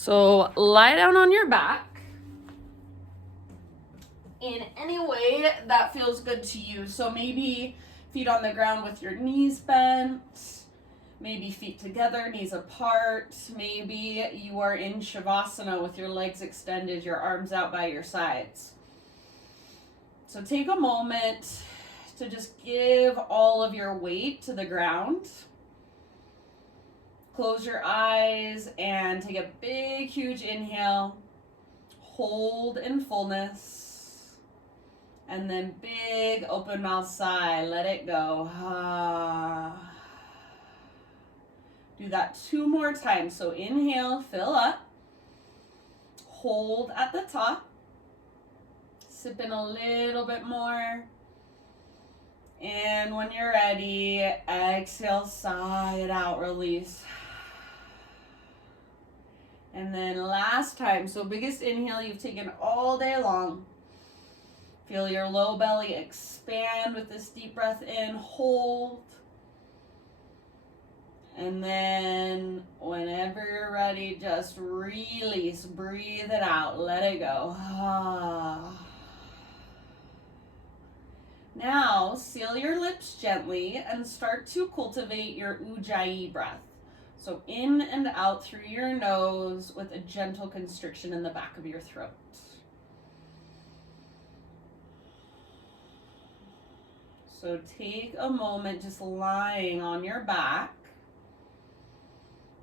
So lie down on your back in any way that feels good to you. So maybe feet on the ground with your knees bent, maybe feet together, knees apart. Maybe you are in Savasana with your legs extended, your arms out by your sides. So take a moment to just give all of your weight to the ground. Close your eyes and take a big, huge inhale. Hold in fullness. And then big open mouth sigh. Let it go. Do that 2 more times. So inhale, fill up. Hold at the top. Sip in a little bit more. And when you're ready, exhale, sigh it out, release. And then last time, so biggest inhale you've taken all day long. Feel your low belly expand with this deep breath in, hold. And then whenever you're ready, just release, breathe it out, let it go. Now, seal your lips gently and start to cultivate your Ujjayi breath. So in and out through your nose with a gentle constriction in the back of your throat. So take a moment just lying on your back,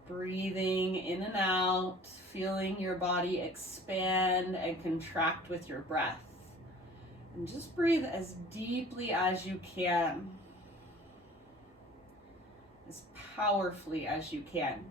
breathing in and out, feeling your body expand and contract with your breath. And just breathe as deeply as you can, as powerfully as you can.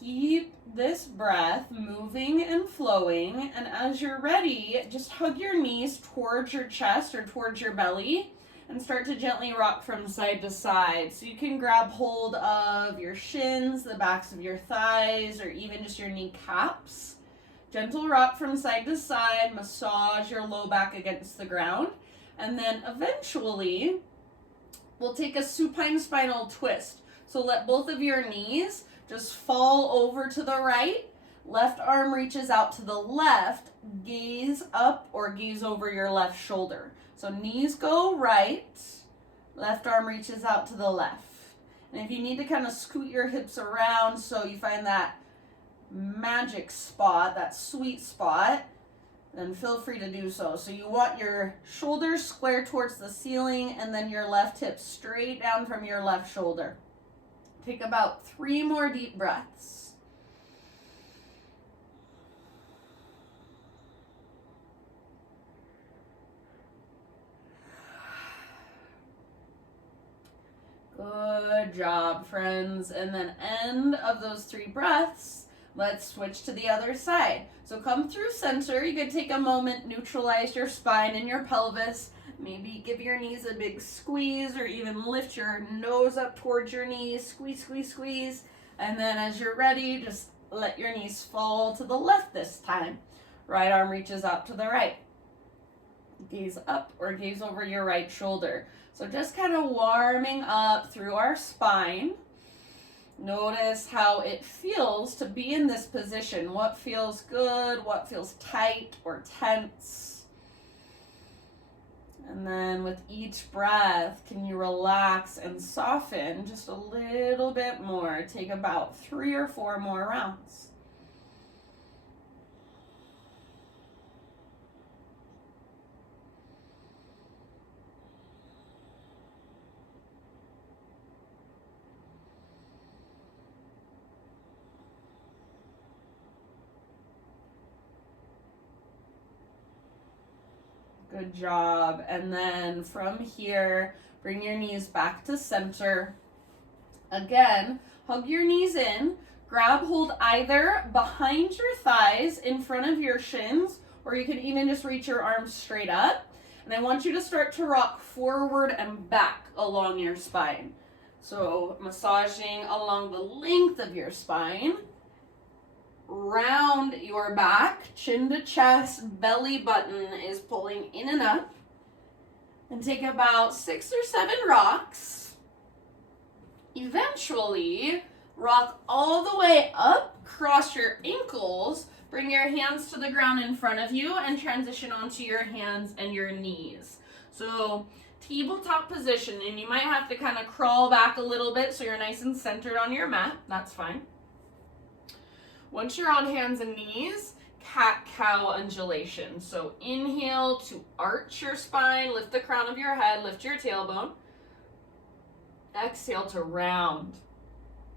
Keep this breath moving and flowing, and as you're ready, just hug your knees towards your chest or towards your belly and start to gently rock from side to side. So you can grab hold of your shins, the backs of your thighs, or even just your kneecaps. Gentle rock from side to side, massage your low back against the ground, and then eventually we'll take a supine spinal twist. So let both of your knees just fall over to the right, left arm reaches out to the left, gaze up or gaze over your left shoulder. So knees go right, left arm reaches out to the left. And if you need to kind of scoot your hips around so you find that magic spot, that sweet spot, then feel free to do so. So you want your shoulders square towards the ceiling and then your left hip straight down from your left shoulder. Take about 3 more deep breaths. Good job, friends. And then end of those 3 breaths, let's switch to the other side. So come through center. You can take a moment, neutralize your spine and your pelvis. Maybe give your knees a big squeeze or even lift your nose up towards your knees. Squeeze, squeeze, squeeze. And then as you're ready, just let your knees fall to the left this time. Right arm reaches out to the right. Gaze up or gaze over your right shoulder. So just kind of warming up through our spine. Notice how it feels to be in this position. What feels good, what feels tight or tense. And then with each breath, can you relax and soften just a little bit more? Take about 3 or 4 more rounds. Good job. And then from here, bring your knees back to center. Again, hug your knees in. Grab hold either behind your thighs in front of your shins, or you can even just reach your arms straight up. And I want you to start to rock forward and back along your spine. So massaging along the length of your spine. Round your back, chin to chest, belly button is pulling in and up. And take about 6 or 7 rocks. Eventually, Rock all the way up, cross your ankles, bring your hands to the ground in front of you, and transition onto your hands and your knees. So tabletop position, and you might have to kind of crawl back a little bit so you're nice and centered on your mat. That's fine. Once you're on hands and knees, cat-cow undulation. So inhale to arch your spine, lift the crown of your head, lift your tailbone. Exhale to round.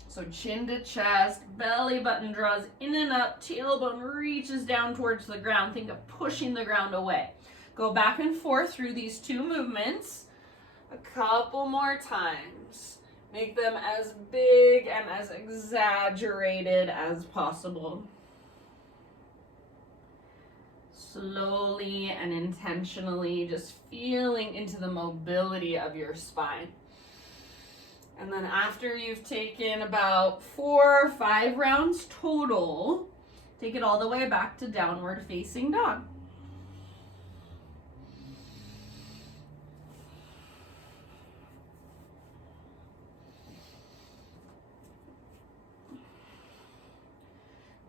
So chin to chest, belly button draws in and up, tailbone reaches down towards the ground. Think of pushing the ground away. Go back and forth through these two movements a couple more times. Make them as big and as exaggerated as possible. Slowly and intentionally, just feeling into the mobility of your spine. And then after you've taken about 4 or 5 rounds total, take it all the way back to downward facing dog.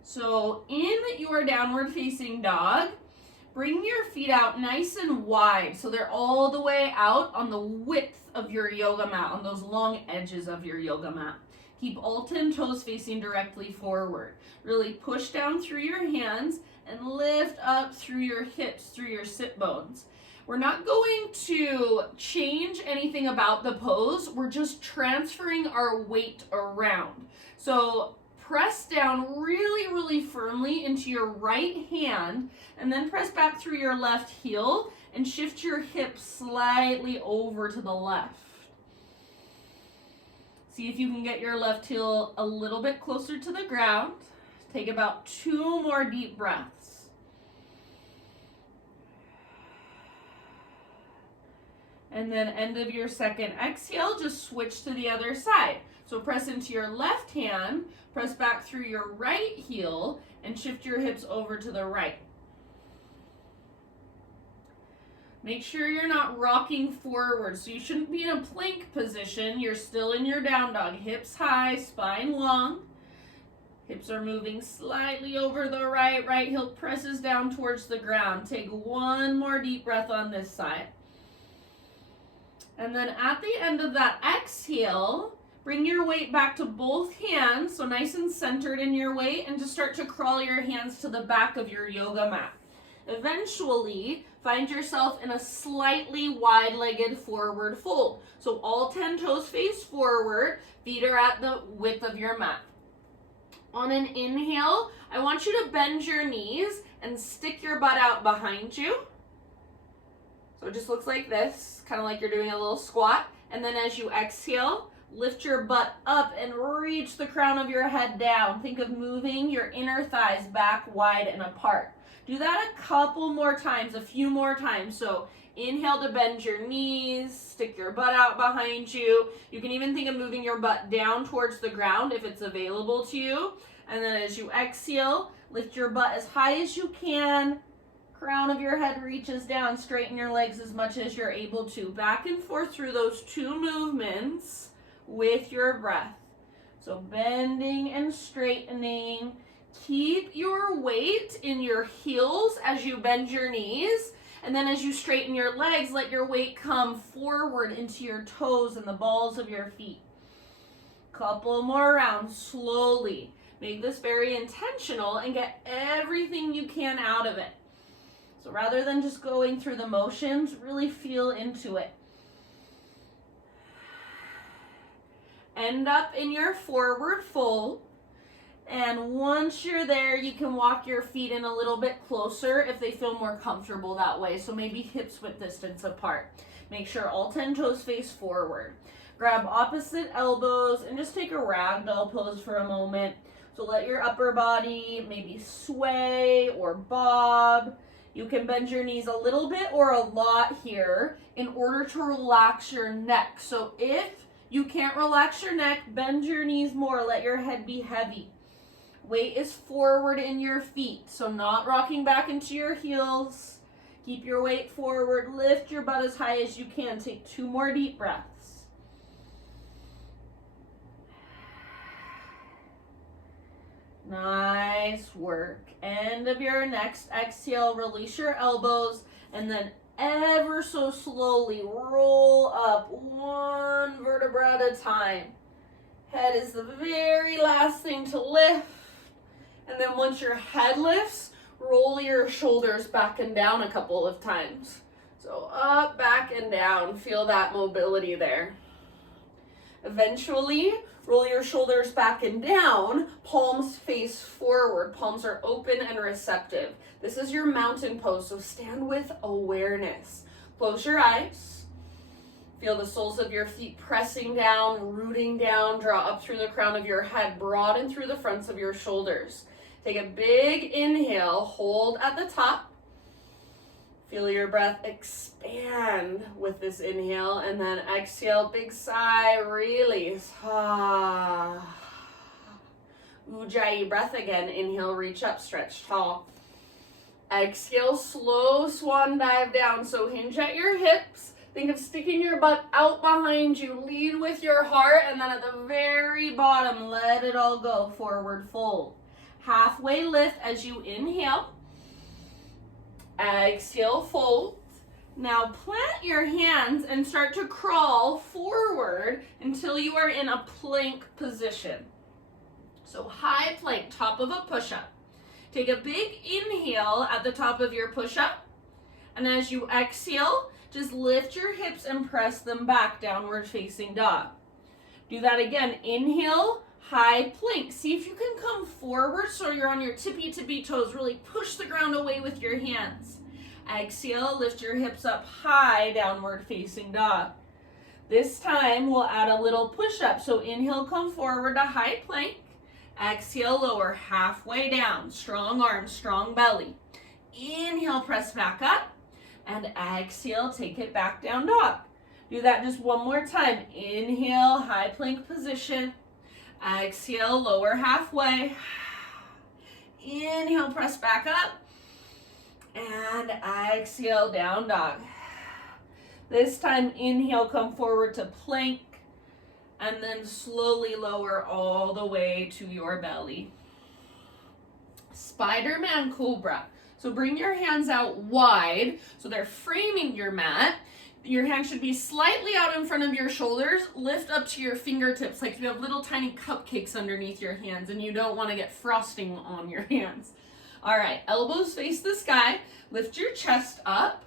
So in your downward facing dog, bring your feet out nice and wide so they're all the way out on the width of your yoga mat, on those long edges of your yoga mat. Keep all 10 toes facing directly forward. Really push down through your hands and lift up through your hips, through your sit bones. We're not going to change anything about the pose. We're just transferring our weight around. So press down really, really firmly into your right hand and then press back through your left heel and shift your hips slightly over to the left. See if you can get your left heel a little bit closer to the ground. Take about 2 more deep breaths. And then end of your second exhale, just switch to the other side. So press into your left hand, press back through your right heel, and shift your hips over to the right. Make sure you're not rocking forward. So you shouldn't be in a plank position. You're still in your down dog. Hips high, spine long. Hips are moving slightly over the right. Right heel presses down towards the ground. Take 1 more deep breath on this side. And then at the end of that exhale, bring your weight back to both hands, so nice and centered in your weight, and just start to crawl your hands to the back of your yoga mat. Eventually, find yourself in a slightly wide-legged forward fold. So all 10 toes face forward, feet are at the width of your mat. On an inhale, I want you to bend your knees and stick your butt out behind you. So it just looks like this, kind of like you're doing a little squat. And then as you exhale, lift your butt up and reach the crown of your head down. Think of moving your inner thighs back wide and apart. Do that a couple more times, a few more times. So inhale to bend your knees, stick your butt out behind you. You can even think of moving your butt down towards the ground if it's available to you. And then as you exhale, lift your butt as high as you can. Crown of your head reaches down, straighten your legs as much as you're able to. Back and forth through those 2 movements with your breath. So bending and straightening. Keep your weight in your heels as you bend your knees. And then as you straighten your legs, let your weight come forward into your toes and the balls of your feet. Couple more rounds, slowly. Make this very intentional and get everything you can out of it. So rather than just going through the motions, really feel into it. End up in your forward fold. And once you're there, you can walk your feet in a little bit closer if they feel more comfortable that way. So maybe hips width distance apart. Make sure all 10 toes face forward. Grab opposite elbows and just take a ragdoll pose for a moment. So let your upper body maybe sway or bob. You can bend your knees a little bit or a lot here in order to relax your neck. So if you can't relax your neck, bend your knees more. Let your head be heavy. Weight is forward in your feet, so not rocking back into your heels. Keep your weight forward. Lift your butt as high as you can. Take 2 more deep breaths. Nice work. End of your next exhale, release your elbows, and then ever so slowly roll up one vertebra at a time. Head is the very last thing to lift. And then once your head lifts, roll your shoulders back and down a couple of times. So up, back, and down. Feel that mobility there. Eventually, roll your shoulders back and down, palms face forward. Palms are open and receptive. This is your mountain pose, so stand with awareness. Close your eyes. Feel the soles of your feet pressing down, rooting down. Draw up through the crown of your head, broaden through the fronts of your shoulders. Take a big inhale, hold at the top. Feel your breath expand with this inhale, and then exhale, big sigh, release. Ujjayi breath again. Inhale, reach up, stretch tall. Exhale, slow swan dive down. So hinge at your hips. Think of sticking your butt out behind you. Lead with your heart, and then at the very bottom, let it all go. Forward fold. Halfway lift as you inhale. Exhale, fold. Now plant your hands and start to crawl forward until you are in a plank position. So high plank, top of a push-up. Take a big inhale at the top of your push-up. And as you exhale, just lift your hips and press them back, downward facing dog. Do that again. Inhale, high plank. See if you can come forward so you're on your tippy toes. Really push the ground away with your hands. Exhale, lift your hips up high, downward facing dog. This time we'll add a little push-up. So inhale, come forward to high plank. Exhale, lower halfway down. Strong arms, strong belly. Inhale, press back up. And exhale, take it back down dog. Do that just one more time. Inhale, high plank position. Exhale, lower halfway. Inhale, press back up. And exhale, down dog. This time, inhale, come forward to plank. And then slowly lower all the way to your belly. Spiderman Cobra. So bring your hands out wide so they're framing your mat. Your hands should be slightly out in front of your shoulders. Lift up to your fingertips like you have little tiny cupcakes underneath your hands and you don't want to get frosting on your hands. All right, elbows face the sky. Lift your chest up.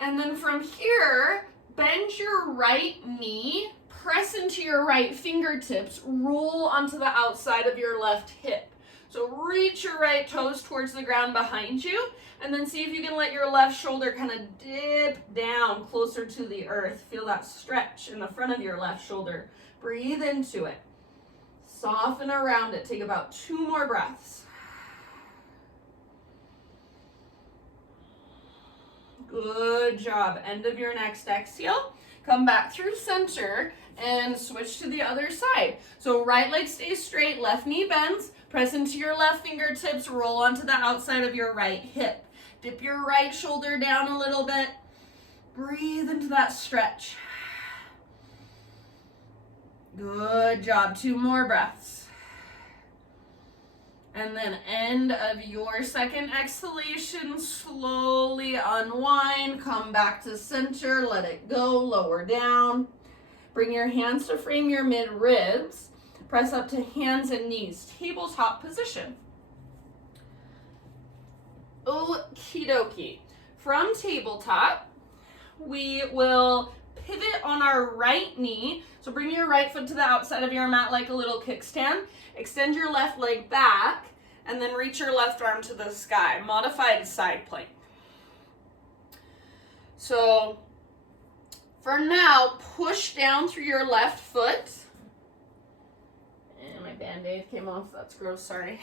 And then from here, bend your right knee. Press into your right fingertips. Roll onto the outside of your left hip. So reach your right toes towards the ground behind you, and then see if you can let your left shoulder kind of dip down closer to the earth. Feel that stretch in the front of your left shoulder. Breathe into it. Soften around it. Take about 2 more breaths. Good job. End of your next exhale. Come back through center and switch to the other side. So right leg stays straight, left knee bends. Press into your left fingertips, roll onto the outside of your right hip. Dip your right shoulder down a little bit. Breathe into that stretch. Good job. 2 more breaths. And then end of your second exhalation, slowly unwind, come back to center, let it go, lower down. Bring your hands to frame your mid-ribs. Press up to hands and knees, tabletop position. Okie dokie. From tabletop, we will pivot on our right knee. So bring your right foot to the outside of your mat like a little kickstand. Extend your left leg back and then reach your left arm to the sky. Modified side plank. So for now, push down through your left foot. And my Band-Aid came off, that's gross, sorry.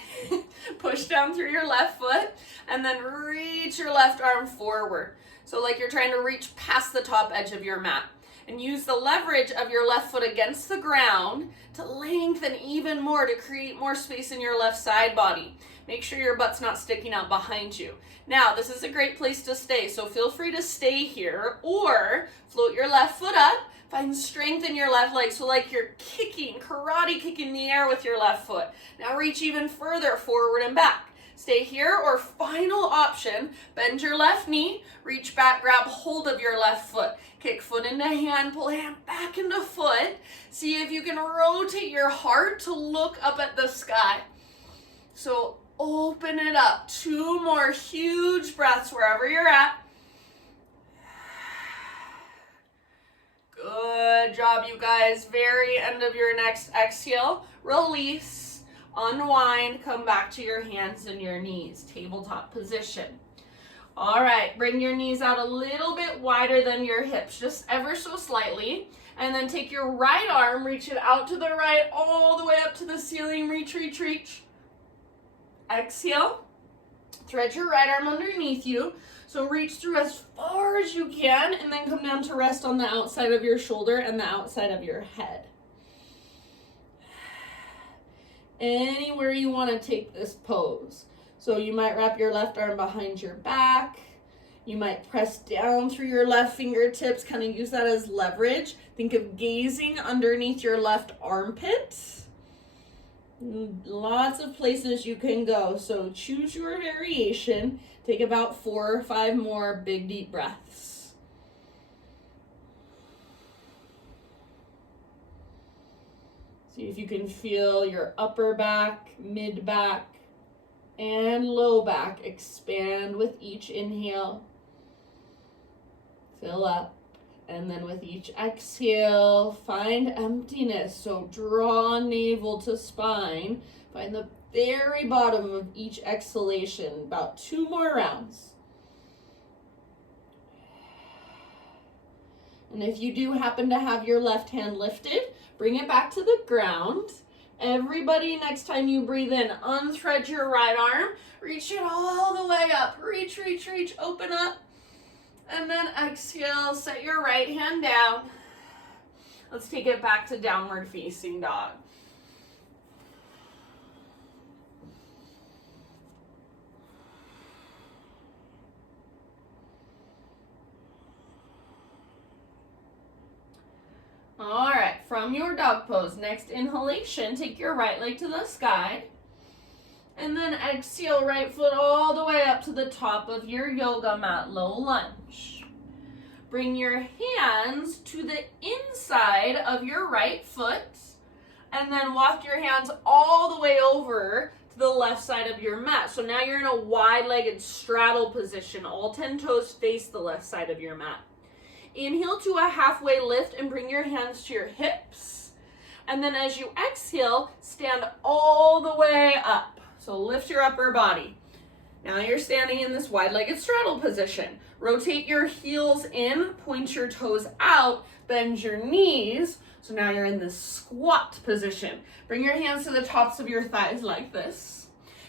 Push down through your left foot and then reach your left arm forward. So like you're trying to reach past the top edge of your mat. And use the leverage of your left foot against the ground to lengthen even more to create more space in your left side body. Make sure your butt's not sticking out behind you. Now, this is a great place to stay, so feel free to stay here or float your left foot up, Find strength in your left leg, so like you're kicking, karate kicking the air with your left foot. Now reach even further forward and back. Stay here, or final option, bend your left knee, reach back, grab hold of your left foot. Kick foot into hand, pull hand back into foot. See if you can rotate your heart to look up at the sky. So open it up. 2 more huge breaths wherever you're at. Good job, you guys. Very end of your next exhale. Release, unwind, come back to your hands and your knees. Tabletop position. All right, bring your knees out a little bit wider than your hips, just ever so slightly. And then take your right arm, reach it out to the right, all the way up to the ceiling. Reach, reach, reach. Exhale. Thread your right arm underneath you. So reach through as far as you can, and then come down to rest on the outside of your shoulder and the outside of your head. Anywhere you want to take this pose. So you might wrap your left arm behind your back. You might press down through your left fingertips, kind of use that as leverage. Think of gazing underneath your left armpit. Lots of places you can go, so choose your variation. Take about 4 or 5 more big deep breaths. See if you can feel your upper back, mid back, and low back expand with each inhale. Fill up. And then with each exhale, find emptiness. So draw navel to spine. Find the very bottom of each exhalation. About 2 more rounds. And if you do happen to have your left hand lifted, bring it back to the ground. Everybody, next time you breathe in, unthread your right arm. Reach it all the way up. Reach, reach, reach. Open up. And then exhale, set your right hand down. Let's take it back to downward facing dog. All right, from your dog pose, next inhalation, take your right leg to the sky. And then exhale, right foot all the way up to the top of your yoga mat, low lunge. Bring your hands to the inside of your right foot, and then walk your hands all the way over to the left side of your mat. So now you're in a wide-legged straddle position. All 10 toes face the left side of your mat. Inhale to a halfway lift and bring your hands to your hips. And then as you exhale, stand all the way up. So lift your upper body. Now you're standing in this wide-legged straddle position. Rotate your heels in, point your toes out, bend your knees. So now you're in this squat position. Bring your hands to the tops of your thighs like this.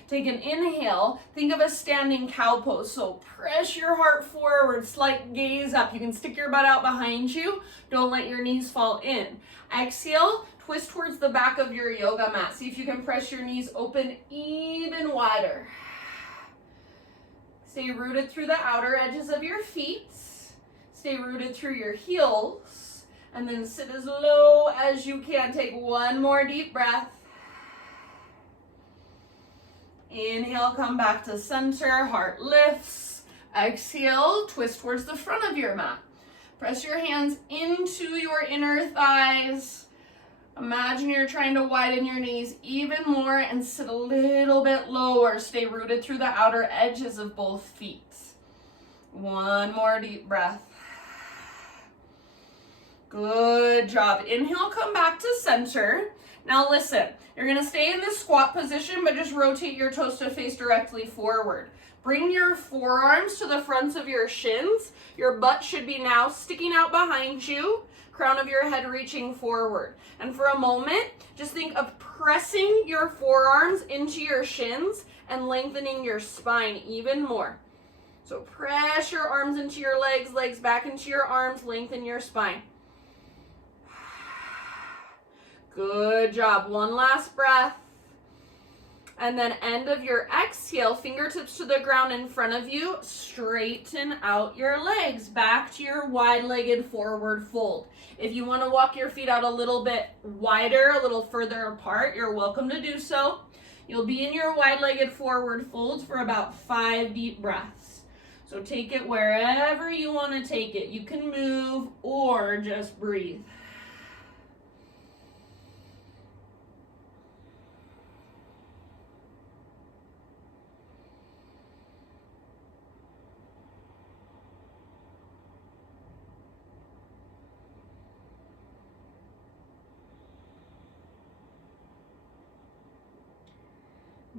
Take an inhale. Think of a standing cow pose. So press your heart forward, slight gaze up. You can stick your butt out behind you. Don't let your knees fall in. Exhale. Twist towards the back of your yoga mat. See if you can press your knees open even wider. Stay rooted through the outer edges of your feet. Stay rooted through your heels. And then sit as low as you can. Take 1 more deep breath. Inhale, come back to center. Heart lifts. Exhale, twist towards the front of your mat. Press your hands into your inner thighs. Imagine you're trying to widen your knees even more and sit a little bit lower. Stay rooted through the outer edges of both feet. 1 more deep breath. Good job. Inhale, come back to center. Now listen, you're going to stay in this squat position, but just rotate your toes to face directly forward. Bring your forearms to the fronts of your shins. Your butt should be now sticking out behind you. Crown of your head reaching forward. And for a moment, just think of pressing your forearms into your shins and lengthening your spine even more. So press your arms into your legs, legs back into your arms, lengthen your spine. Good job. 1 last breath. And then end of your exhale, fingertips to the ground in front of you, straighten out your legs back to your wide-legged forward fold. If you want to walk your feet out a little bit wider, a little further apart, you're welcome to do so. You'll be in your wide-legged forward folds for about 5 deep breaths. So take it wherever you want to take it. You can move or just breathe.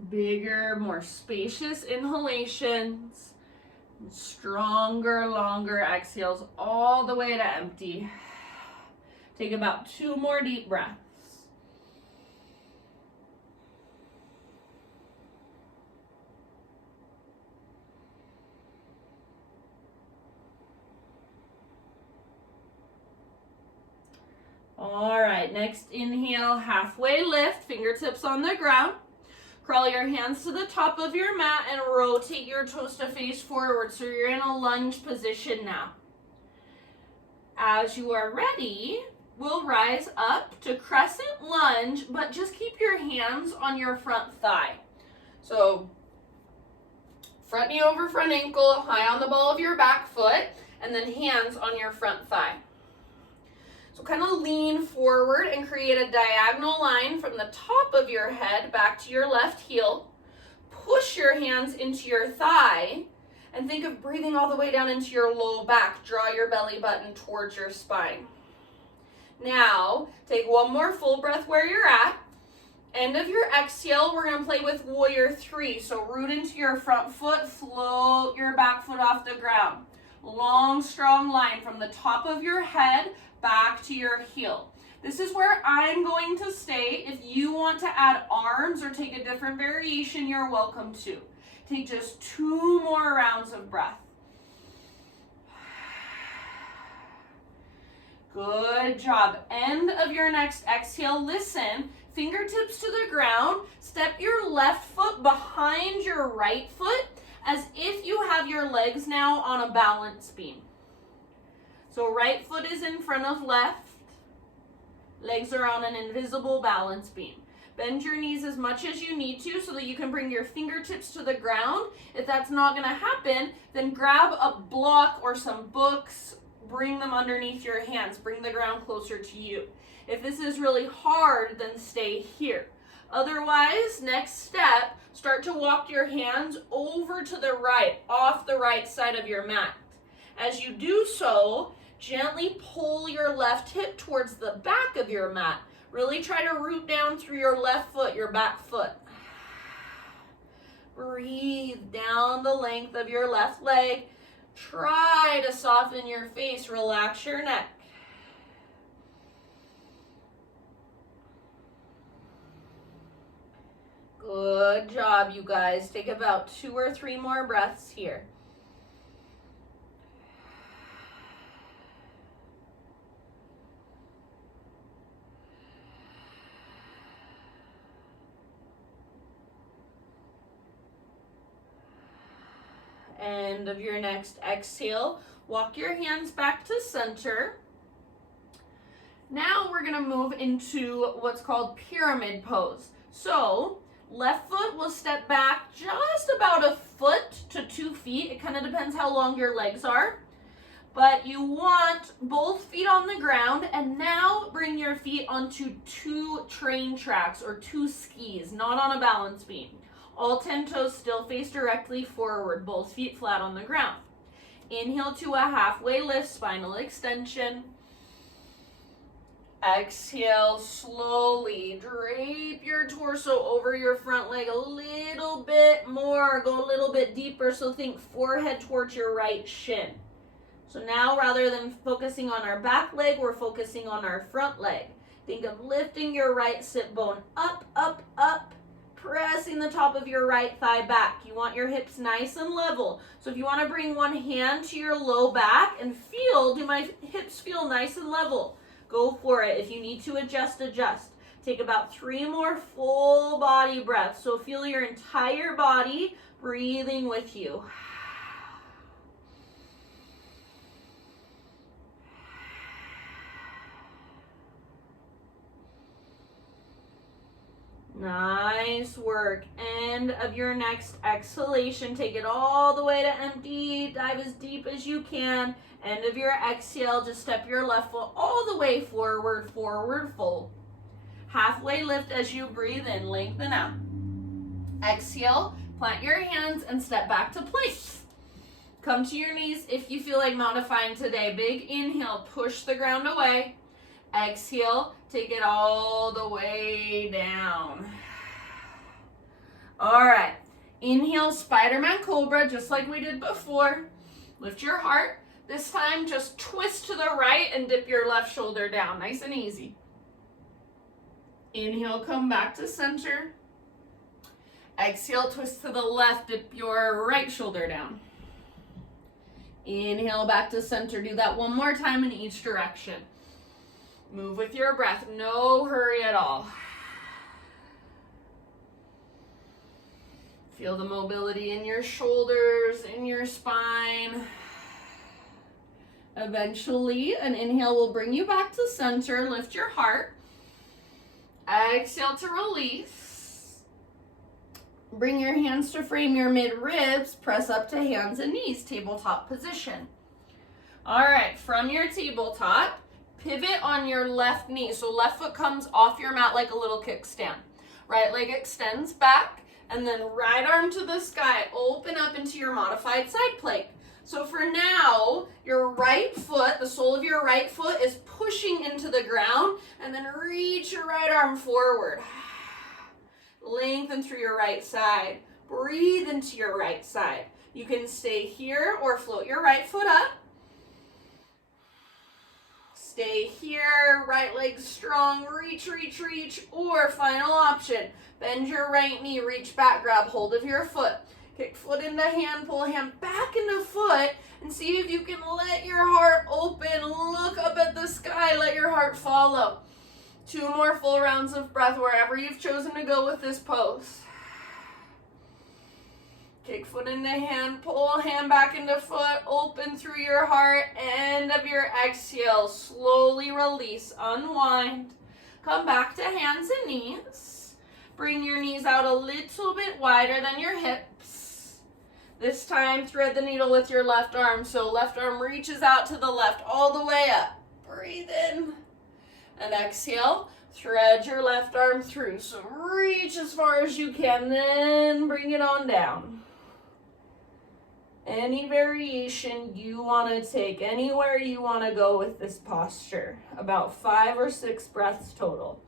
Bigger, more spacious inhalations, stronger, longer exhales all the way to empty. Take about 2 more deep breaths. All right, next inhale, halfway lift, fingertips on the ground. Crawl your hands to the top of your mat and rotate your toes to face forward. So you're in a lunge position now. As you are ready, we'll rise up to Crescent Lunge, but just keep your hands on your front thigh. So front knee over front ankle, high on the ball of your back foot, and then hands on your front thigh. So kind of lean forward and create a diagonal line from the top of your head back to your left heel. Push your hands into your thigh and think of breathing all the way down into your low back. Draw your belly button towards your spine. Now, take one more full breath where you're at. End of your exhale, we're going to play with Warrior 3. So root into your front foot, float your back foot off the ground. Long, strong line from the top of your head back to your heel. This is where I'm going to stay. If you want to add arms or take a different variation, you're welcome to. Take just 2 more rounds of breath. Good job. End of your next exhale. Listen, fingertips to the ground. Step your left foot behind your right foot as if you have your legs now on a balance beam. So right foot is in front of left. Legs are on an invisible balance beam. Bend your knees as much as you need to so that you can bring your fingertips to the ground. If that's not going to happen, then grab a block or some books, bring them underneath your hands. Bring the ground closer to you. If this is really hard, then stay here. Otherwise, next step, start to walk your hands over to the right, off the right side of your mat. As you do so, gently pull your left hip towards the back of your mat. Really try to root down through your left foot, your back foot. Breathe down the length of your left leg. Try to soften your face, relax your neck. Good job, you guys. Take about 2 or 3 more breaths here. End of your next exhale. Walk your hands back to center. Now we're going to move into what's called pyramid pose. So left foot will step back just about a foot to 2 feet. It kind of depends how long your legs are. But you want both feet on the ground, and now bring your feet onto 2 train tracks or 2 skis, not on a balance beam. All 10 toes still face directly forward, both feet flat on the ground. Inhale to a halfway lift, spinal extension. Exhale, slowly drape your torso over your front leg a little bit more. Go a little bit deeper, so think forehead towards your right shin. So now, rather than focusing on our back leg, we're focusing on our front leg. Think of lifting your right sit bone up, up, up. Pressing the top of your right thigh back. You want your hips nice and level. So if you want to bring one hand to your low back and feel, do my hips feel nice and level? Go for it. If you need to adjust, adjust. Take about 3 more full body breaths. So feel your entire body breathing with you. Nice work. End of your next exhalation. Take it all the way to empty. Dive as deep as you can. End of your exhale. Just step your left foot all the way forward, forward fold. Halfway lift as you breathe in. Lengthen out. Exhale. Plant your hands and step back to plank. Come to your knees if you feel like modifying today. Big inhale. Push the ground away. Exhale, take it all the way down. All right, inhale, Spiderman Cobra, just like we did before. Lift your heart. This time, just twist to the right and dip your left shoulder down, nice and easy. Inhale, come back to center. Exhale, twist to the left, dip your right shoulder down. Inhale, back to center. Do that one more time in each direction. Move with your breath, no hurry at all. Feel the mobility in your shoulders, in your spine. Eventually, an inhale will bring you back to center. Lift your heart. Exhale to release. Bring your hands to frame your mid-ribs. Press up to hands and knees, tabletop position. All right, from your tabletop, pivot on your left knee. So left foot comes off your mat like a little kickstand. Right leg extends back, and then right arm to the sky. Open up into your modified side plank. So for now, your right foot, the sole of your right foot is pushing into the ground, and then reach your right arm forward. Lengthen through your right side. Breathe into your right side. You can stay here or float your right foot up. Stay here, right leg strong, reach, reach, reach, or final option, bend your right knee, reach back, grab hold of your foot. Kick foot into hand, pull hand back into foot, and see if you can let your heart open. Look up at the sky, let your heart follow. 2 more full rounds of breath wherever you've chosen to go with this pose. Kick foot into hand, pull hand back into foot, open through your heart, end of your exhale, slowly release, unwind. Come back to hands and knees. Bring your knees out a little bit wider than your hips. This time, thread the needle with your left arm. So left arm reaches out to the left all the way up. Breathe in. And exhale, thread your left arm through. So reach as far as you can, then bring it on down. Any variation you want to take, anywhere you want to go with this posture. About 5 or 6 breaths total.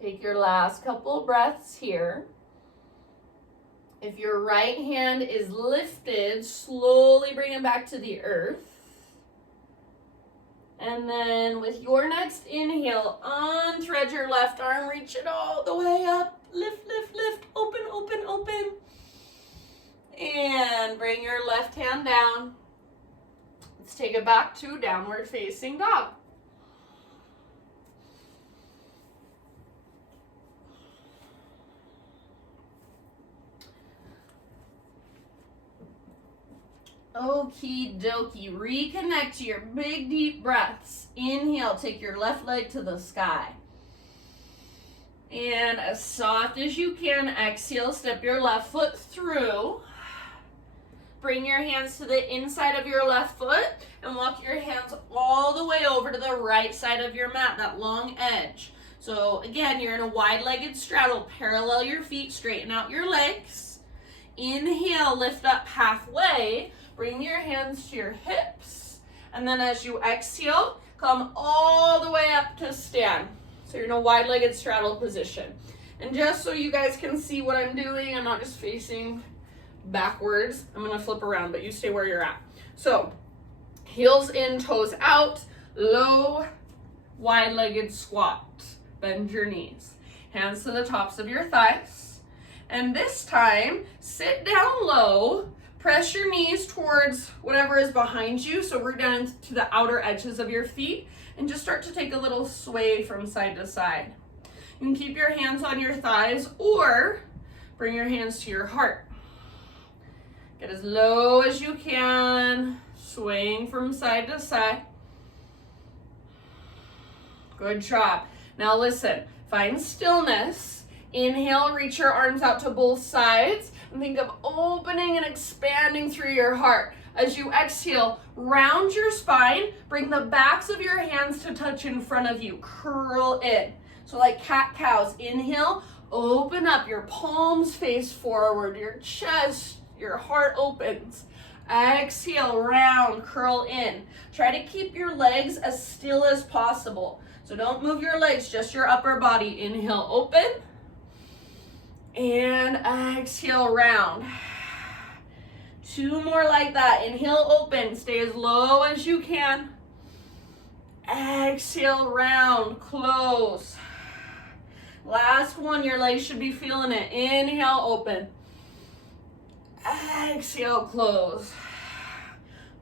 Take your last couple breaths here. If your right hand is lifted, slowly bring it back to the earth. And then with your next inhale, unthread your left arm, reach it all the way up. Lift, lift, lift, open, open, open. And bring your left hand down. Let's take it back to downward facing dog. Okie dokie, reconnect to your big deep breaths. Inhale, take your left leg to the sky. And as soft as you can, exhale, step your left foot through. Bring your hands to the inside of your left foot and walk your hands all the way over to the right side of your mat, that long edge. So again, you're in a wide-legged straddle. Parallel your feet, straighten out your legs. Inhale, lift up halfway. Bring your hands to your hips. And then as you exhale, come all the way up to stand. So you're in a wide-legged straddle position. And just so you guys can see what I'm doing, I'm not just facing backwards. I'm gonna flip around, but you stay where you're at. So heels in, toes out, low, wide-legged squat. Bend your knees. Hands to the tops of your thighs. And this time, sit down low, press your knees towards whatever is behind you, so root down to the outer edges of your feet, and just start to take a little sway from side to side. You can keep your hands on your thighs, or bring your hands to your heart. Get as low as you can, swaying from side to side. Good job. Now listen, find stillness. Inhale, reach your arms out to both sides, and think of opening and expanding through your heart. As you exhale, round your spine, bring the backs of your hands to touch in front of you, curl in. So like cat-cows, inhale, open up, your palms face forward, your chest, your heart opens. Exhale, round, curl in. Try to keep your legs as still as possible. So don't move your legs, just your upper body. Inhale, open. And exhale, round. 2 more like that. Inhale, open. Stay as low as you can. Exhale, round, close. Last one, your legs should be feeling it. Inhale, open. Exhale, close.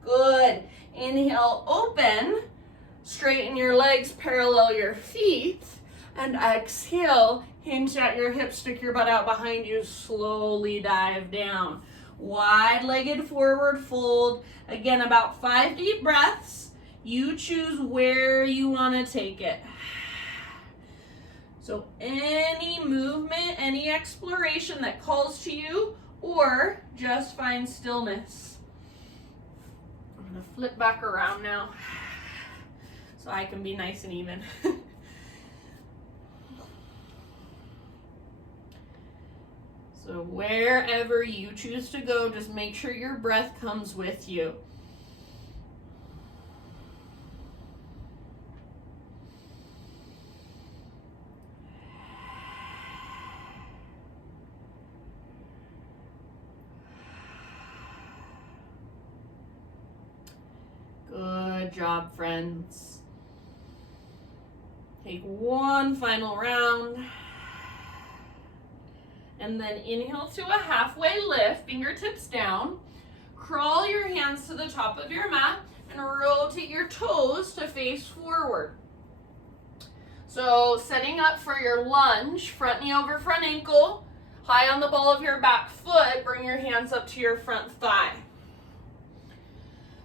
Good. Inhale, open. Straighten your legs, parallel your feet. And exhale, hinge at your hips, stick your butt out behind you, slowly dive down. Wide-legged forward fold. Again, about 5 deep breaths. You choose where you want to take it. So any movement, any exploration that calls to you, or just find stillness. I'm gonna flip back around now so I can be nice and even. So wherever you choose to go, just make sure your breath comes with you. Good job, friends. Take one final round. And then inhale to a halfway lift, fingertips down. Crawl your hands to the top of your mat and rotate your toes to face forward. So setting up for your lunge, front knee over front ankle, high on the ball of your back foot, bring your hands up to your front thigh.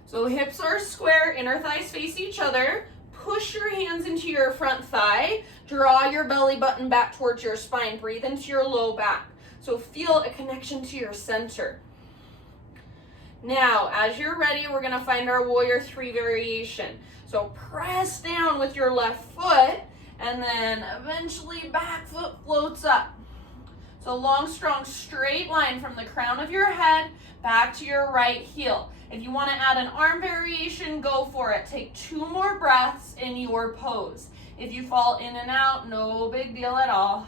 So hips are square, inner thighs face each other. Push your hands into your front thigh. Draw your belly button back towards your spine. Breathe into your low back. So feel a connection to your center. Now, as you're ready, we're gonna find our Warrior 3 variation. So press down with your left foot, and then eventually back foot floats up. So long, strong, straight line from the crown of your head back to your right heel. If you want to add an arm variation, go for it. Take 2 more breaths in your pose. If you fall in and out, no big deal at all.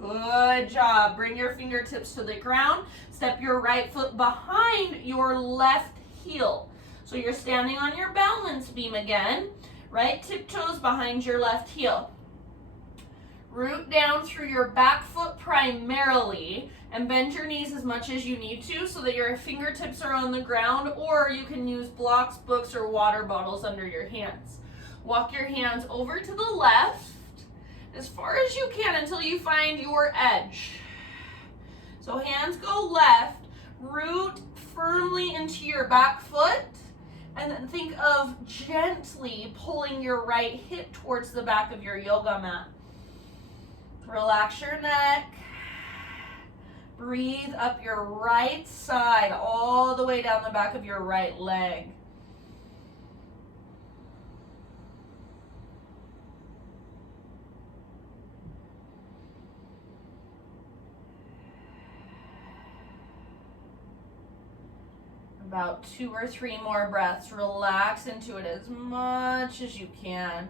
Good job. Bring your fingertips to the ground. Step your right foot behind your left heel. So you're standing on your balance beam again. Right tiptoes behind your left heel. Root down through your back foot primarily and bend your knees as much as you need to so that your fingertips are on the ground, or you can use blocks, books, or water bottles under your hands. Walk your hands over to the left as far as you can until you find your edge. So hands go left, root firmly into your back foot, and then think of gently pulling your right hip towards the back of your yoga mat. Relax your neck. Breathe up your right side all the way down the back of your right leg. About 2 or 3 more breaths. Relax into it as much as you can.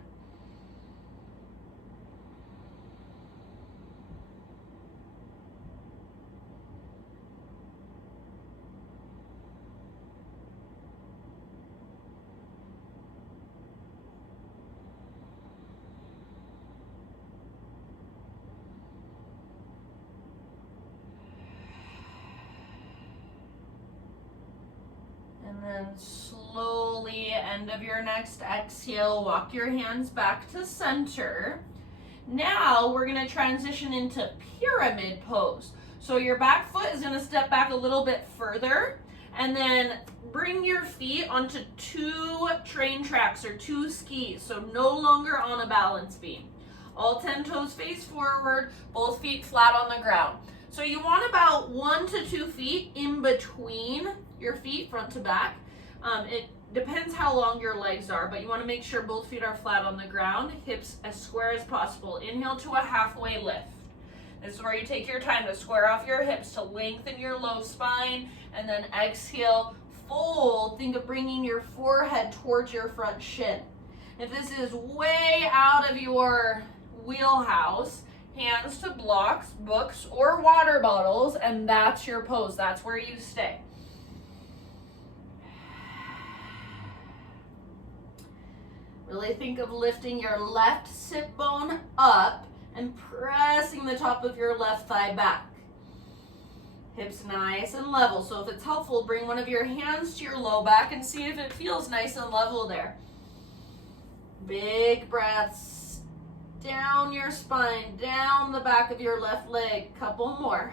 And then slowly, end of your next exhale, walk your hands back to center. Now we're going to transition into pyramid pose. So your back foot is going to step back a little bit further, and then bring your feet onto 2 train tracks or 2 skis, so no longer on a balance beam. All 10 toes face forward, both feet flat on the ground. So you want about 1 to 2 feet in between your feet, front to back. It depends how long your legs are, but you want to make sure both feet are flat on the ground, hips as square as possible. Inhale to a halfway lift. This is where you take your time to square off your hips to lengthen your low spine, and then exhale, fold. Think of bringing your forehead towards your front shin. If this is way out of your wheelhouse, hands to blocks, books, or water bottles, and that's your pose. That's where you stay. Really think of lifting your left sit bone up and pressing the top of your left thigh back. Hips nice and level. So if it's helpful, bring one of your hands to your low back and see if it feels nice and level there. Big breaths down your spine, down the back of your left leg. Couple more.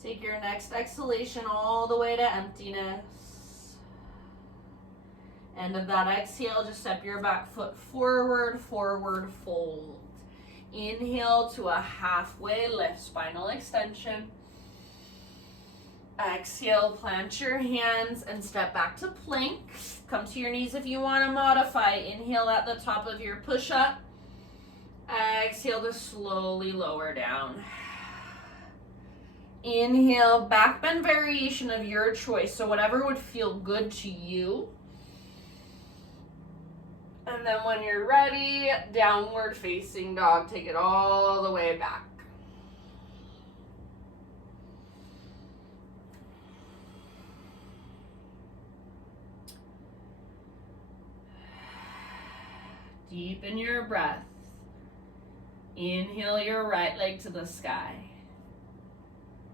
Take your next exhalation all the way to emptiness. End of that exhale, just step your back foot forward, forward fold. Inhale to a halfway lift, spinal extension. Exhale, plant your hands and step back to plank. Come to your knees if you want to modify. Inhale at the top of your push-up. Exhale to slowly lower down. Inhale, back bend variation of your choice, so whatever would feel good to you. And then when you're ready, downward facing dog, take it all the way back. Deepen your breath. Inhale your right leg to the sky.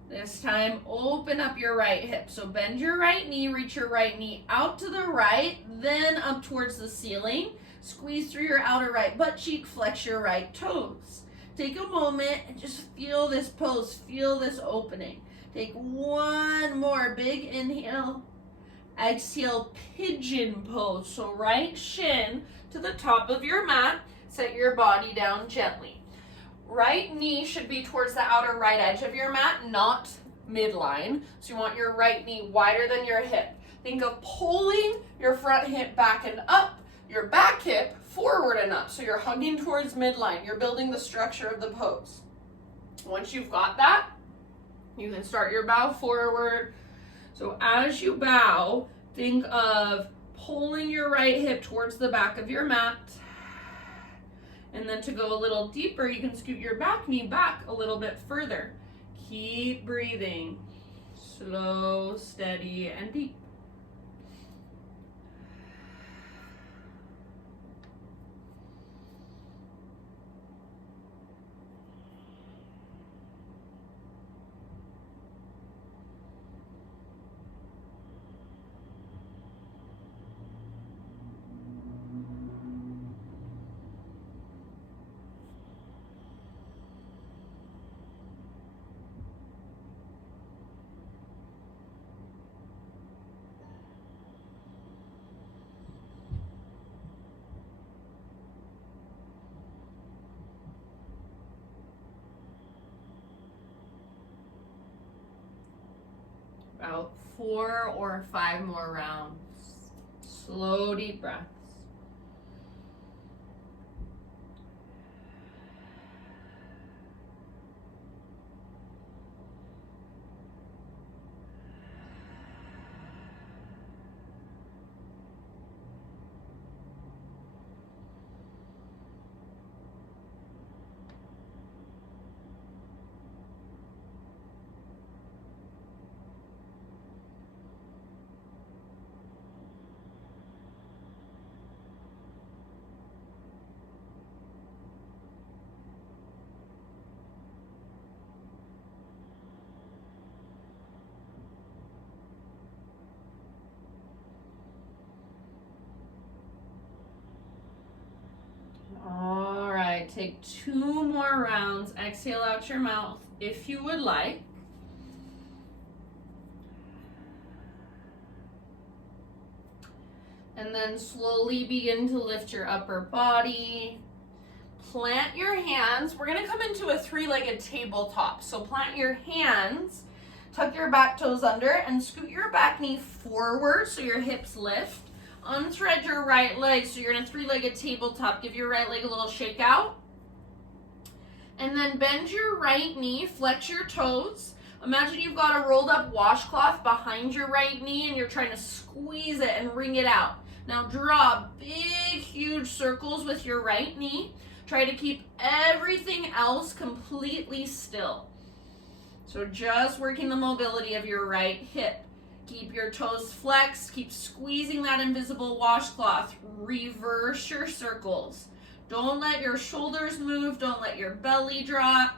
This time, open up your right hip. So bend your right knee, reach your right knee out to the right, then up towards the ceiling. Squeeze through your outer right butt cheek, flex your right toes. Take a moment and just feel this pose, feel this opening. Take one more big inhale. Exhale, pigeon pose. So right shin to the top of your mat, set your body down gently. Right knee should be towards the outer right edge of your mat, not midline. So you want your right knee wider than your hip. Think of pulling your front hip back and up, your back hip forward and up. So you're hugging towards midline. You're building the structure of the pose. Once you've got that, you can start your bow forward. So as you bow, think of pulling your right hip towards the back of your mat. And then to go a little deeper, you can scoot your back knee back a little bit further. Keep breathing. Slow, steady, and deep. About 4 or 5 more rounds. Slow, deep breaths. Take 2 more rounds. Exhale out your mouth if you would like. And then slowly begin to lift your upper body. Plant your hands. We're gonna come into a 3-legged tabletop. So plant your hands, tuck your back toes under, and scoot your back knee forward so your hips lift. Unthread your right leg, so you're in a 3-legged tabletop. Give your right leg a little shake out. And then bend your right knee, flex your toes. Imagine you've got a rolled up washcloth behind your right knee and you're trying to squeeze it and wring it out. Now draw big, huge circles with your right knee. Try to keep everything else completely still. So just working the mobility of your right hip. Keep your toes flexed. Keep squeezing that invisible washcloth. Reverse your circles. Don't let your shoulders move. Don't let your belly drop.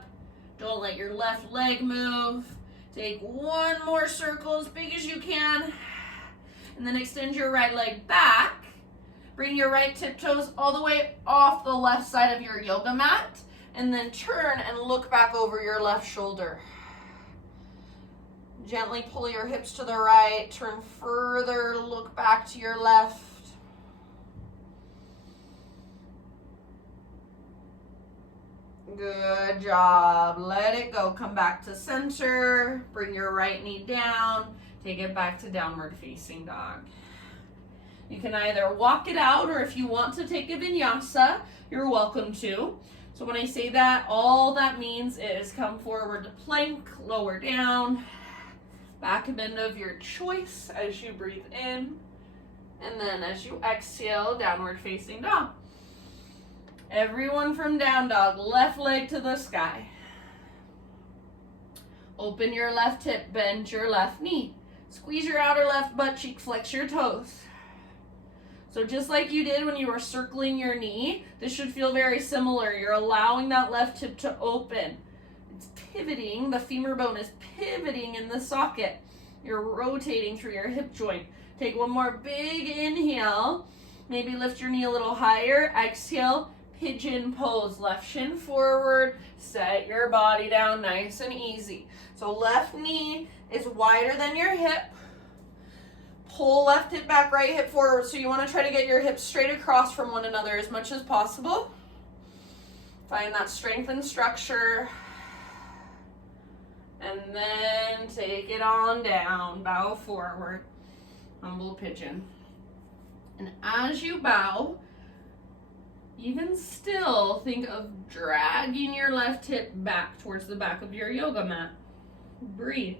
Don't let your left leg move. Take 1 more circle as big as you can. And then extend your right leg back. Bring your right tiptoes all the way off the left side of your yoga mat. And then turn and look back over your left shoulder. Gently pull your hips to the right. Turn further. Look back to your left. Good job. Let it go. Come back to center. Bring your right knee down. Take it back to downward facing dog. You can either walk it out, or if you want to take a vinyasa, you're welcome to. So when I say that, all that means is come forward to plank, lower down, back bend of your choice as you breathe in, and then as you exhale, downward facing dog. Everyone from down dog, left leg to the sky. Open your left hip, bend your left knee. Squeeze your outer left butt cheek, flex your toes. So just like you did when you were circling your knee, this should feel very similar. You're allowing that left hip to open. It's pivoting, the femur bone is pivoting in the socket. You're rotating through your hip joint. Take 1 more big inhale. Maybe lift your knee a little higher. Exhale, pigeon pose. Left shin forward. Set your body down nice and easy. So left knee is wider than your hip. Pull left hip back, right hip forward. So you want to try to get your hips straight across from one another as much as possible. Find that strength and structure. And then take it on down. Bow forward. Humble pigeon. And as you bow, even still, think of dragging your left hip back towards the back of your yoga mat. Breathe.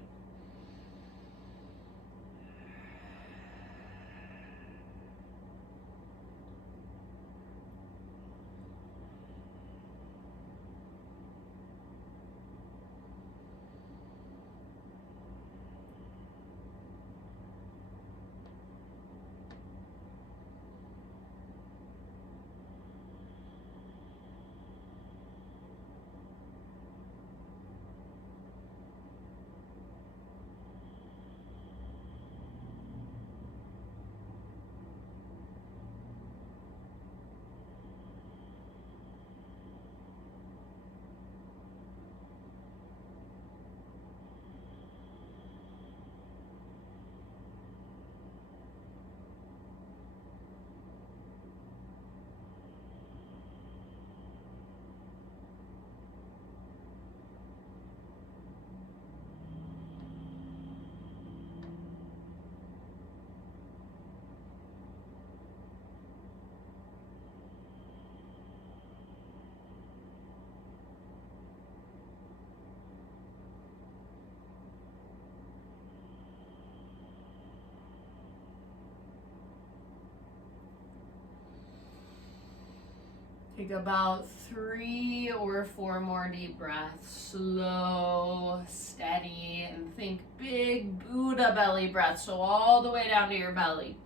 Take about 3 or 4 more deep breaths. Slow, steady, and think big Buddha belly breath. So all the way down to your belly.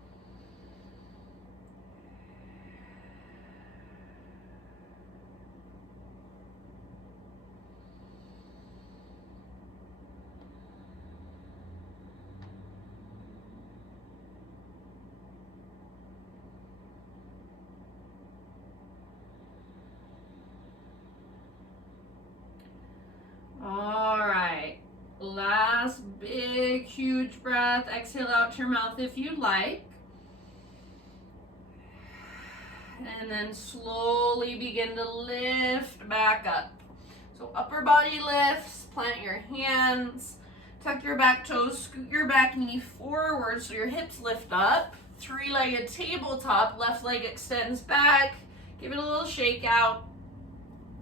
last big, huge breath. Exhale out your mouth if you'd like. And then slowly begin to lift back up. So upper body lifts, plant your hands, tuck your back toes, scoot your back knee forward so your hips lift up. Three-legged tabletop, left leg extends back. Give it a little shake out.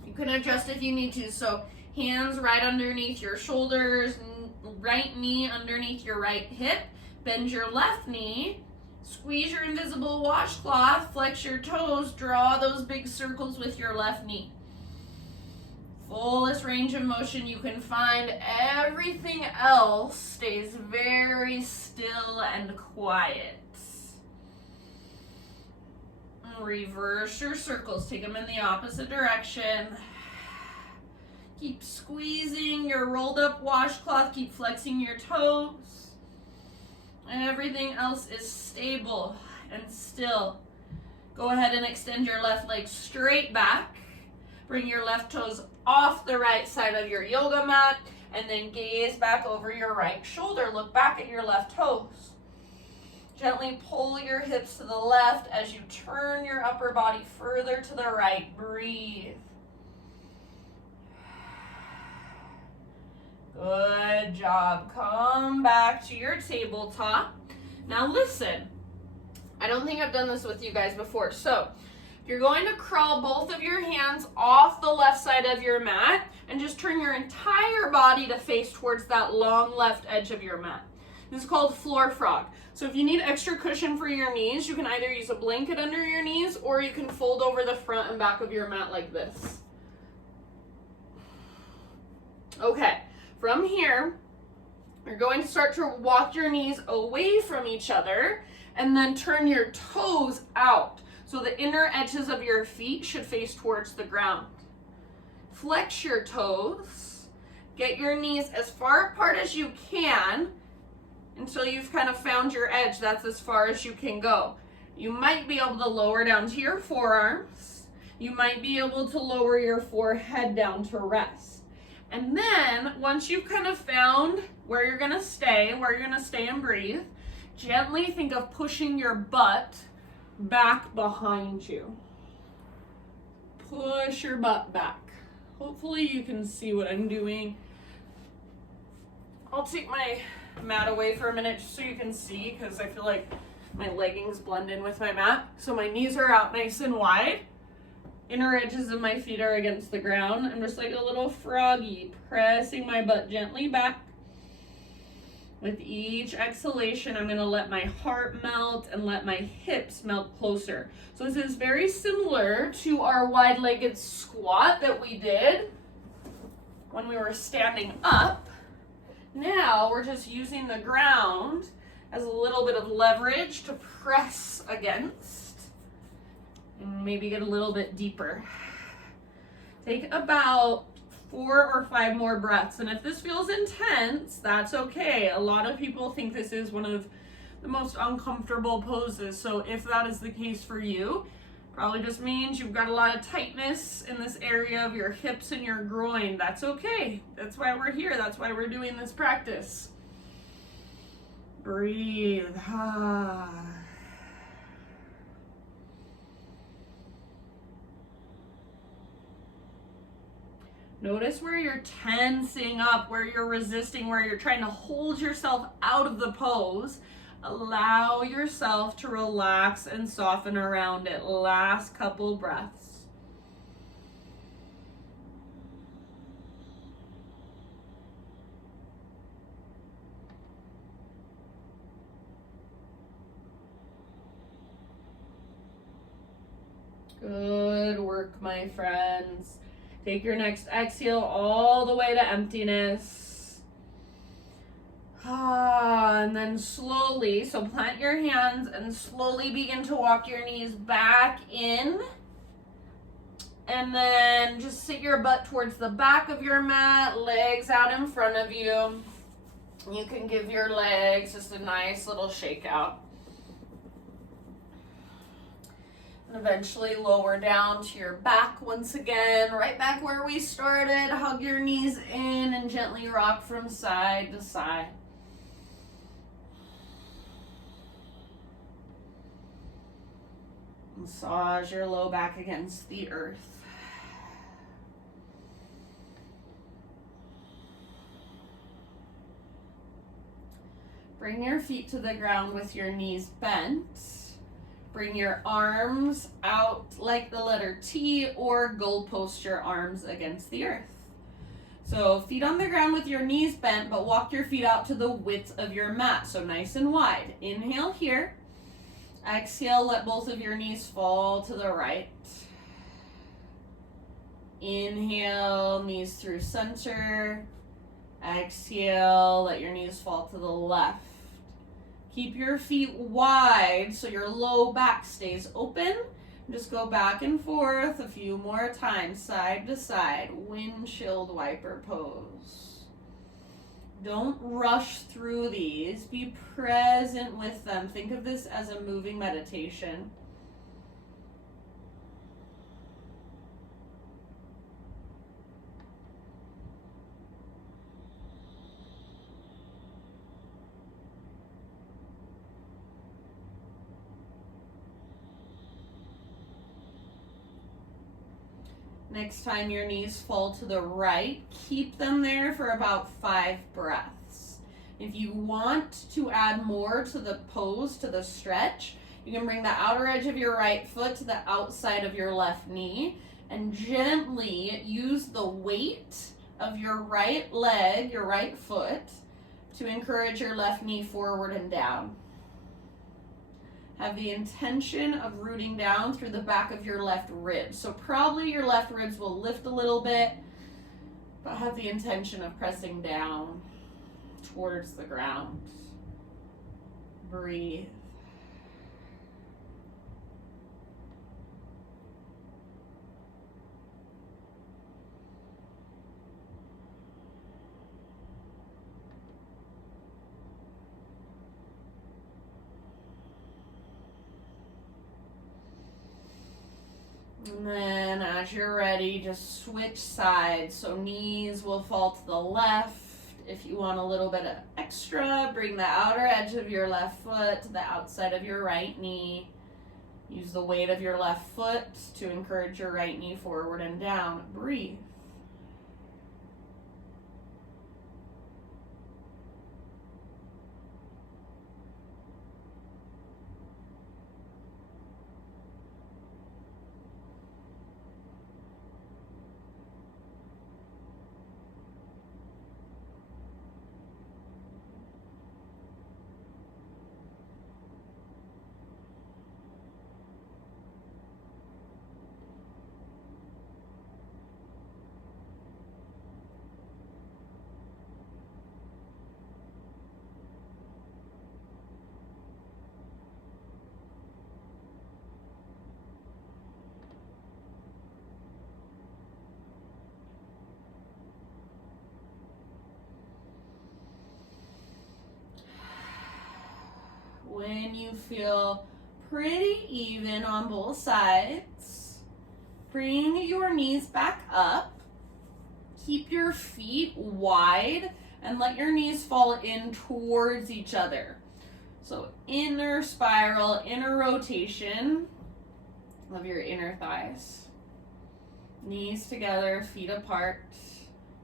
You can adjust if you need to. So hands right underneath your shoulders, right knee underneath your right hip. Bend your left knee. Squeeze your invisible washcloth, flex your toes, draw those big circles with your left knee. Fullest range of motion you can find. Everything else stays very still and quiet. Reverse your circles, take them in the opposite direction. Keep squeezing your rolled up washcloth, keep flexing your toes. Everything else is stable and still. Go ahead and extend your left leg straight back. Bring your left toes off the right side of your yoga mat and then gaze back over your right shoulder. Look back at your left toes. Gently pull your hips to the left as you turn your upper body further to the right. Breathe. Good job. Come back to your tabletop. Now listen, I don't think I've done this with you guys before. So you're going to crawl both of your hands off the left side of your mat and just turn your entire body to face towards that long left edge of your mat. This is called floor frog. So if you need extra cushion for your knees, you can either use a blanket under your knees or you can fold over the front and back of your mat like this. Okay. From here, you're going to start to walk your knees away from each other and then turn your toes out. So the inner edges of your feet should face towards the ground. Flex your toes. Get your knees as far apart as you can until you've kind of found your edge. That's as far as you can go. You might be able to lower down to your forearms. You might be able to lower your forehead down to rest. And then, once you've kind of found where you're gonna stay and breathe, gently think of pushing your butt back behind you. Push your butt back. Hopefully you can see what I'm doing. I'll take my mat away for a minute just so you can see, because I feel like my leggings blend in with my mat. So my knees are out nice and wide. Inner edges of my feet are against the ground. I'm just like a little froggy, pressing my butt gently back. With each exhalation, I'm going to let my heart melt and let my hips melt closer. So this is very similar to our wide-legged squat that we did when we were standing up. Now we're just using the ground as a little bit of leverage to press against. And maybe get a little bit deeper. Take about 4 or 5 more breaths. And if this feels intense, that's okay. A lot of people think this is one of the most uncomfortable poses. So if that is the case for you, probably just means you've got a lot of tightness in this area of your hips and your groin. That's okay. That's why we're here. That's why we're doing this practice. Breathe. Notice where you're tensing up, where you're resisting, where you're trying to hold yourself out of the pose. Allow yourself to relax and soften around it. Last couple breaths. Good work, my friends. Take your next exhale all the way to emptiness. And then slowly, so plant your hands and slowly begin to walk your knees back in. And then just sit your butt towards the back of your mat, legs out in front of you. You can give your legs just a nice little shake out. And eventually lower down to your back once again, right back where we started. Hug your knees in and gently rock from side to side. Massage your low back against the earth. Bring your feet to the ground with your knees bent. Bring your arms out like the letter T, or goalpost your arms against the earth. So feet on the ground with your knees bent, but walk your feet out to the width of your mat, so nice and wide. Inhale here. Exhale, let both of your knees fall to the right. Inhale, knees through center. Exhale, let your knees fall to the left. Keep your feet wide so your low back stays open. Just go back and forth a few more times, side to side, windshield wiper pose. Don't rush through these. Be present with them. Think of this as a moving meditation. Next time your knees fall to the right, keep them there for about 5 breaths. If you want to add more to the pose, to the stretch, you can bring the outer edge of your right foot to the outside of your left knee and gently use the weight of your right leg, your right foot, to encourage your left knee forward and down. Have the intention of rooting down through the back of your left ribs. So probably your left ribs will lift a little bit, but have the intention of pressing down towards the ground. Breathe. And then as you're ready, just switch sides. So knees will fall to the left. If you want a little bit of extra, bring the outer edge of your left foot to the outside of your right knee. Use the weight of your left foot to encourage your right knee forward and down. Breathe. When you feel pretty even on both sides, bring your knees back up. Keep your feet wide and let your knees fall in towards each other. So inner spiral, inner rotation of your inner thighs. Knees together, feet apart.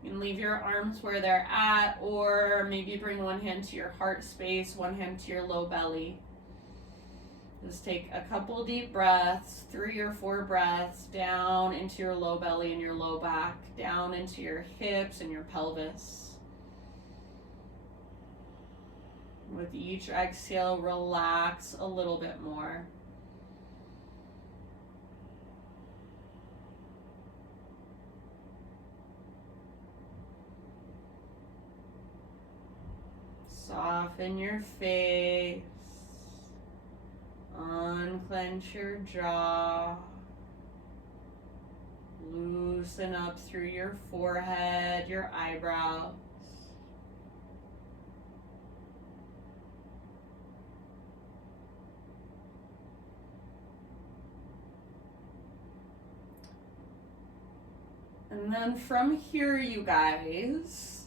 You can leave your arms where they're at, or maybe bring one hand to your heart space, one hand to your low belly. Just take a couple deep breaths, 3 or 4 breaths, down into your low belly and your low back, down into your hips and your pelvis. With each exhale, relax a little bit more. Soften your face. Unclench your jaw. Loosen up through your forehead, your eyebrows. And then from here, you guys,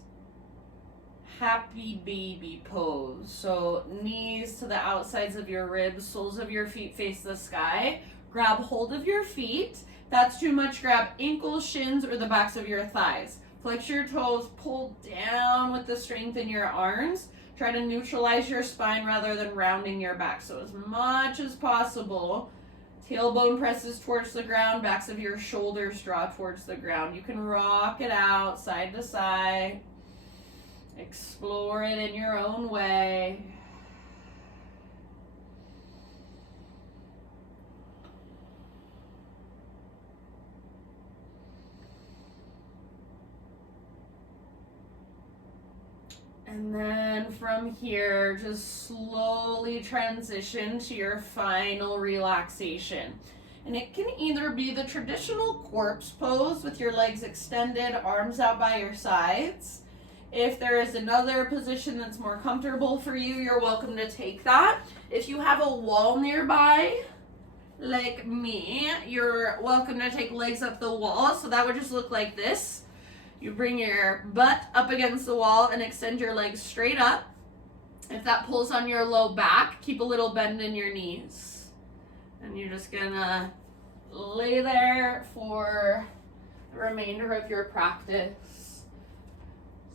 happy baby pose. So knees to the outsides of your ribs, soles of your feet face the sky. Grab hold of your feet. If that's too much, grab ankles, shins, or the backs of your thighs. Flex your toes, pull down with the strength in your arms. Try to neutralize your spine rather than rounding your back. So as much as possible, tailbone presses towards the ground, backs of your shoulders draw towards the ground. You can rock it out side to side. Explore it in your own way. And then from here, just slowly transition to your final relaxation. And it can either be the traditional corpse pose with your legs extended, arms out by your sides. If there is another position that's more comfortable for you, you're welcome to take that. If you have a wall nearby, like me, you're welcome to take legs up the wall. So that would just look like this. You bring your butt up against the wall and extend your legs straight up. If that pulls on your low back, keep a little bend in your knees. And you're just gonna lay there for the remainder of your practice.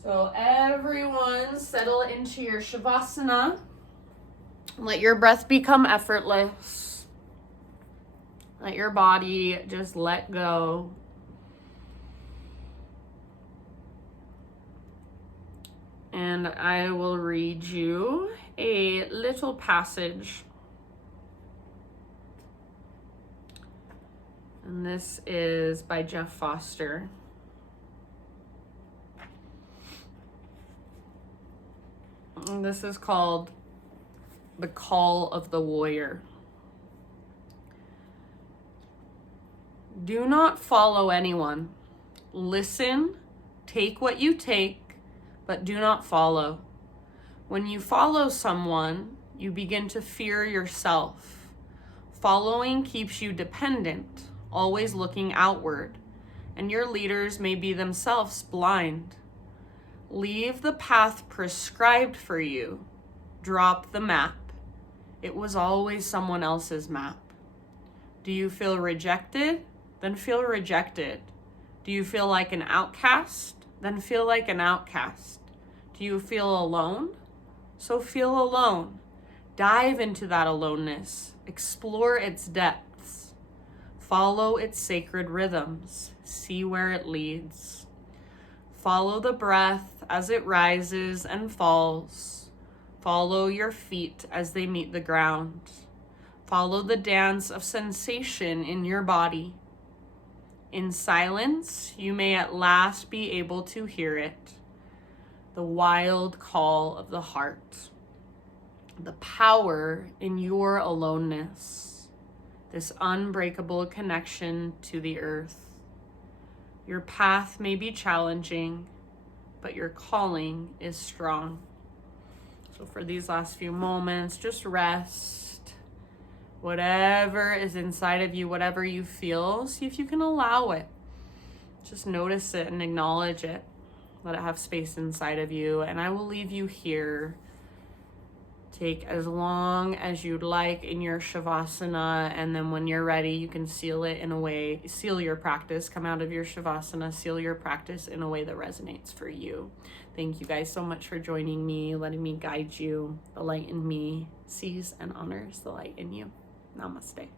So everyone settle into your Savasana. Let your breath become effortless. Let your body just let go. And I will read you a little passage. And this is by Jeff Foster. And this is called The Call of the Warrior. Do not follow anyone. Listen, take what you take, but do not follow. When you follow someone, you begin to fear yourself. Following keeps you dependent, always looking outward, and your leaders may be themselves blind. Leave the path prescribed for you. Drop the map. It was always someone else's map. Do you feel rejected? Then feel rejected. Do you feel like an outcast? Then feel like an outcast. Do you feel alone? So feel alone. Dive into that aloneness. Explore its depths. Follow its sacred rhythms. See where it leads. Follow the breath as it rises and falls. Follow your feet as they meet the ground. Follow the dance of sensation in your body. In silence, you may at last be able to hear it, the wild call of the heart, the power in your aloneness, this unbreakable connection to the earth. Your path may be challenging, but your calling is strong. So for these last few moments, just rest. Whatever is inside of you, whatever you feel, see if you can allow it. Just notice it and acknowledge it. Let it have space inside of you. And I will leave you here. Take as long as you'd like in your Shavasana. And then when you're ready, you can seal it in a way, seal your practice, come out of your Shavasana, seal your practice in a way that resonates for you. Thank you guys so much for joining me, letting me guide you. The light in me sees and honors the light in you. Namaste.